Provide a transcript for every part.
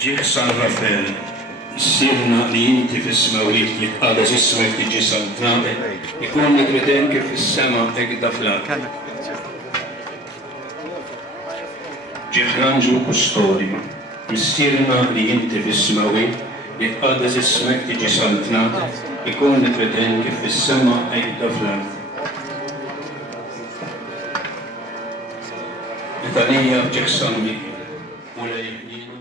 جيك صرف سيرنا انت في السماويت يتقدس اسمك تجي سلطنتك يكون مجدك في السماء اجد فلان جيك رانجو كستوري سيرنا انت في السماويت يتقدس اسمك تجي سلطنتك يكون مجدك في السماء اجد فلان إيطاليا جيك صنمي ولا يهدينا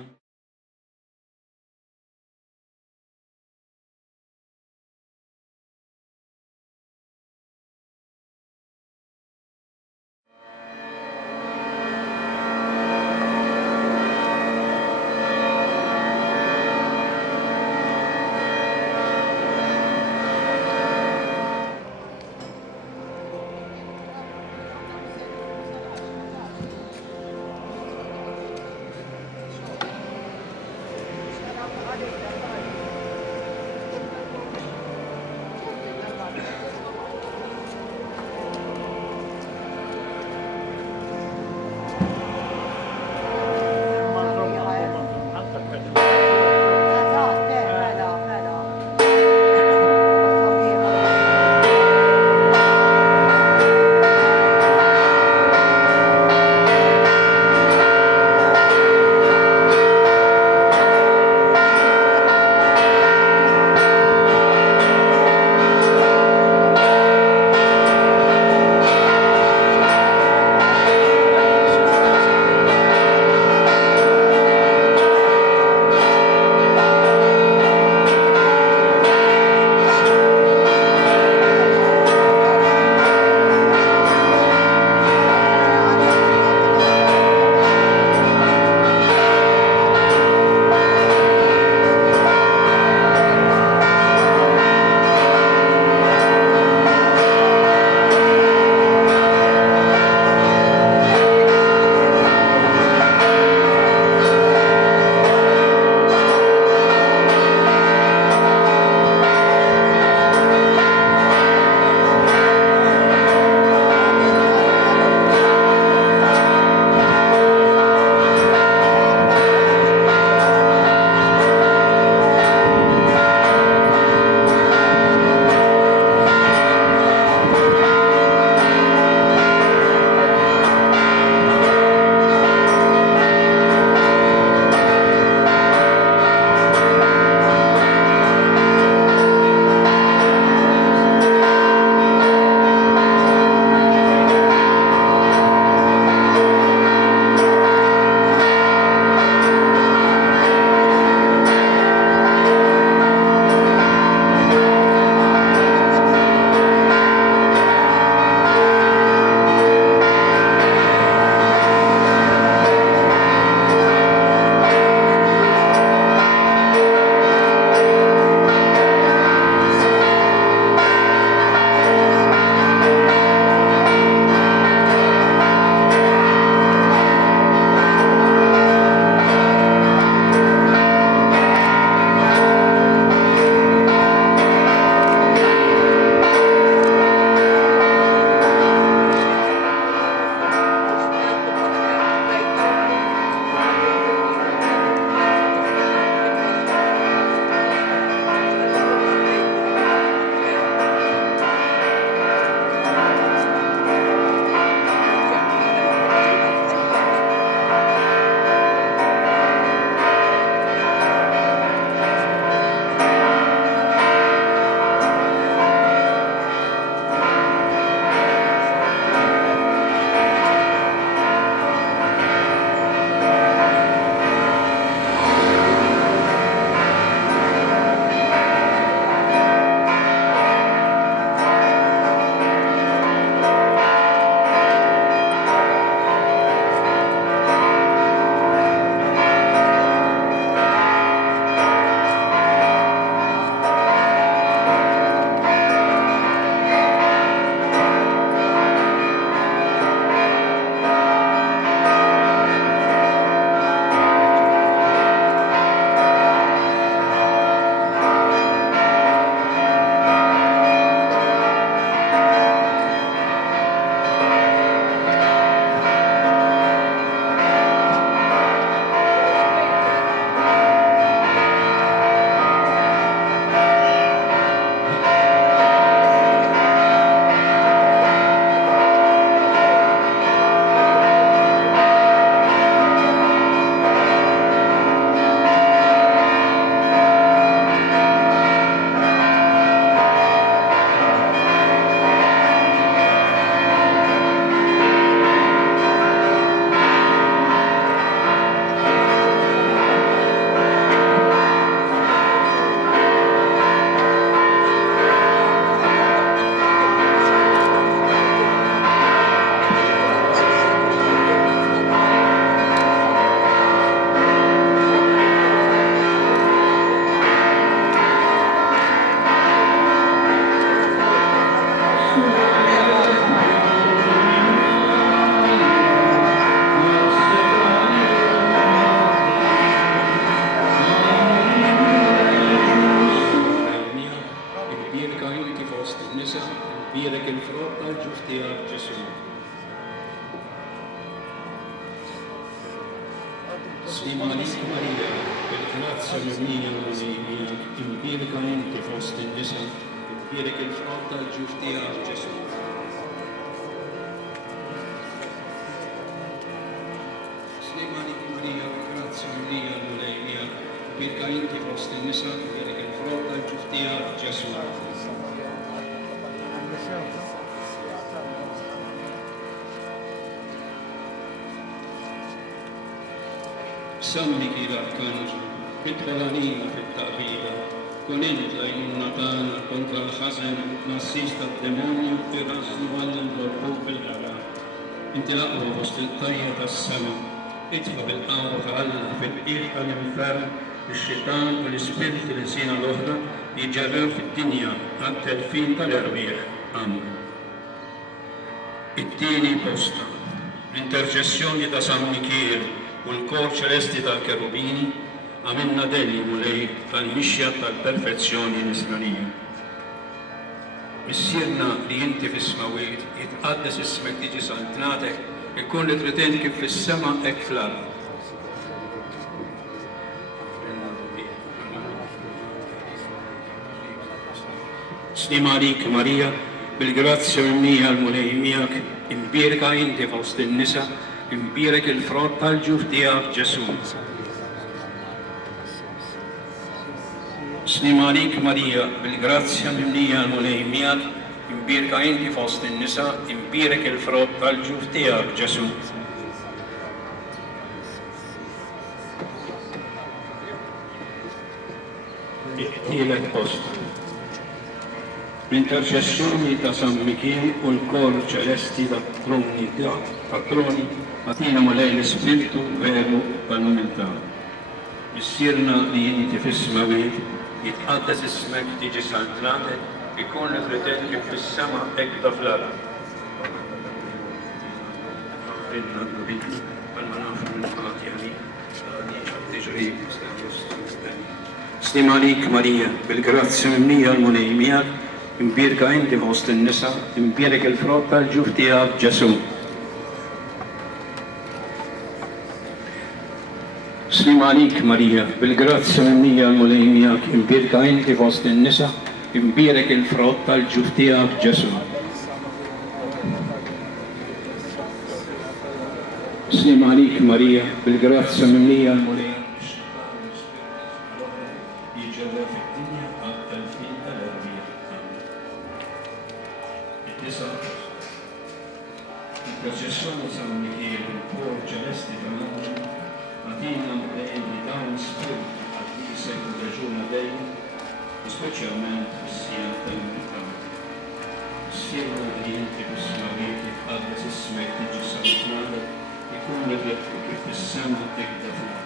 imbierek il-frott tal-ġuf tiegħek Ġesu. Slima għalik Marija, bil-grazzja mimlija l-għalejnijak, imbierek inti fost in-nisa, imbierek il-frott tal-ġuf tiegħek Ġesu. Slima għalik Marija, bil-grazzja mimlija l-għalejnijak, imbierek inti fost in-nisa, imbierek il-frott tal-ġuf tiegħek Ġesu. Sammiki l-arkanġu, idħol għalina fit-taqbida, kun int l-għajnuna tagħna kontra l-ħażen u t-nassis tad-demonju irrażnu għall-involvu bil-ħara. Inti l-aqwa fost il-tajja tas-sema, idħol bil-qawwa ta' Alla fil-qiegħ tal-infern ix-xitan u l-ispirti li sina l-oħra jiġġarrew fid-dinja għat-telfin tal-irwieħ. Amen. It-tieni posta, l-interċessjoni ta' San Mikiel u l-kor ċelesti tal-kerubini għamilna deli mulej tal-mixja tal-perfezzjoni nisranija. Missierna li inti fis-smawiet jitqaddes ismek tiġi santnatek ikun li trid kif fis-sema hekk fl-ard. Slima għalik Marija, bil-grazzja mimlija l-mulej miegħek, imbierka inti fost in-nisa, imbierek il-frott tal-ġuf tiegħek Ġesu. Slima għalik Marija, bil-grazzja mimlija l-mulej miegħek, imbierka inti fost in-nisa, imbierek il-frott tal-ġuf tiegħek Ġesu. It-tielet post. L-interċessjoni ta' San Mikiel u l-kor ċelesti tat-troni għatina mulej l-Ispiritu veru tal-umiltà. Missierna li inti fis-smawiet jitqaddes ismek tiġi santnatek ikun li trid kif fis-sema hekk ta' fl-ard. Slima għalik Marija, bil-grazzja mimlija l-mulej miegħek, imbierka inti fost in-nisa, imbierek il-frott tal-ġuf tiegħek Ġesu. Slima għalik Marija, bil-grazzja mimlija l-mulej miegħek, imbierka inti fost in-nisa, imbierek il-frott tal-ġuf tiegħek Ġesu. Slima għalik Marija, bil-grazzja mimlija l-mulej jiġġarrew fid-dinja għat-telfin tal-irwieħ. Il-proċessjoni San Mikiel u l-kor ċelesti tal-anġel għatina mulej li dawn spirti għaddisek u reġuna dejjem, u speċjalment fis-sija tal-umiltà. Sirna li inti fis-smawiet jitqaddes ismek tiġi santnatek ikun li trid kif fis-sema hekk ta' fl-ard.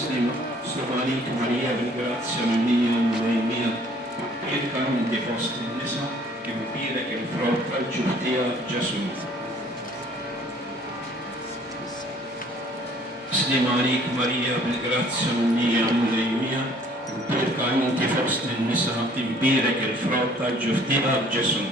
Slima għalik Marija, bil-grazzja mimlija l-mulej miegħek, imbierka inti fost in-nisa, imbierek il-frott tal-ġuf tiegħek Ġesu. Slima għalik Marija, bil-grazzja mimlija l-mulej miegħek, imbierka inti fost in-nisa, imbierek il-frott tal-ġuf tiegħek Ġesu.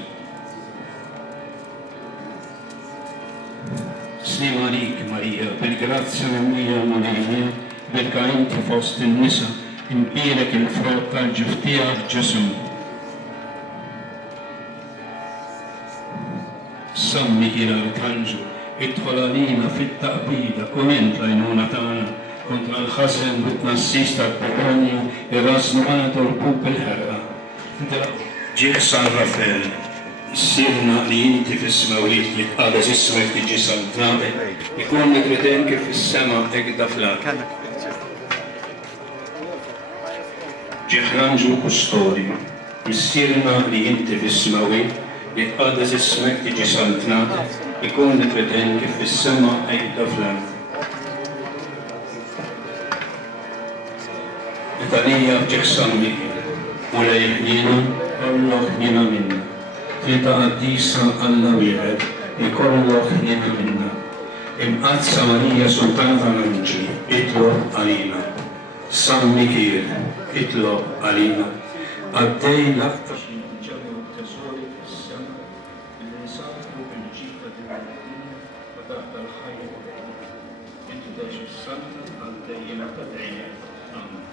Slima għalik Marija, bil-grazzja mimlija l-mulej miegħek, imbierka inti fost in-nisa, imbierek il-frott tal-ġuf tiegħek Ġesu. San Mikiel l-arkanġu, idħol għalina fit-taqbida kun int l-għajnuna tagħna kontra l-ħażen u t-nassis tad-demonju irrażnu għal-dorbu bil-ħerqa. Ġieħ San Rafael, sirna li inti fis-smawiet jitqaddes ismek tiġi santnatek ikun li trid kif fis-sema hekk ta' fl-ard. Ġieħ l-anġlu kustorju, missierna li inti fis-smawiet jitqaddes ismek tiġi santnatek ikun li trid kif fis-sema hekk ta' fl-ard. Litanija f'ġieħ San Mikiel, mulej ħnina, Alla ħnina minna. Trita qaddisa Alla wieħed, ikollok ħnina minna. Imqazza Marija Sultana tal-Anġli, itlob għalina. San Mikiel, itlob għalina. الديلة الجو تزول في السماء الإنسان بالجيفة الدنيا وتحت الخير انت السنة الديلة تدعي آمين.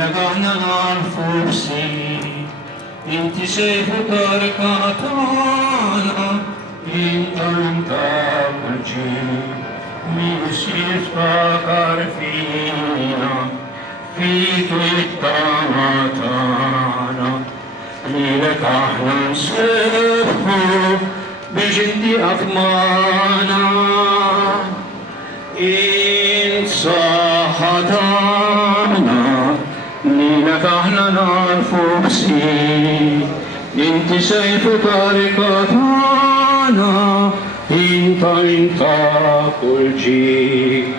لك احنا نعرفه بسير انت شايفه طريقتنا انت كل شيء مش يفكر فينا فيك طمعتنا لك احنا نسبحه بجد أطمانا إن صحتنا لك احنا نعرفه بسير انت شايف طريقتنا انت كل شيء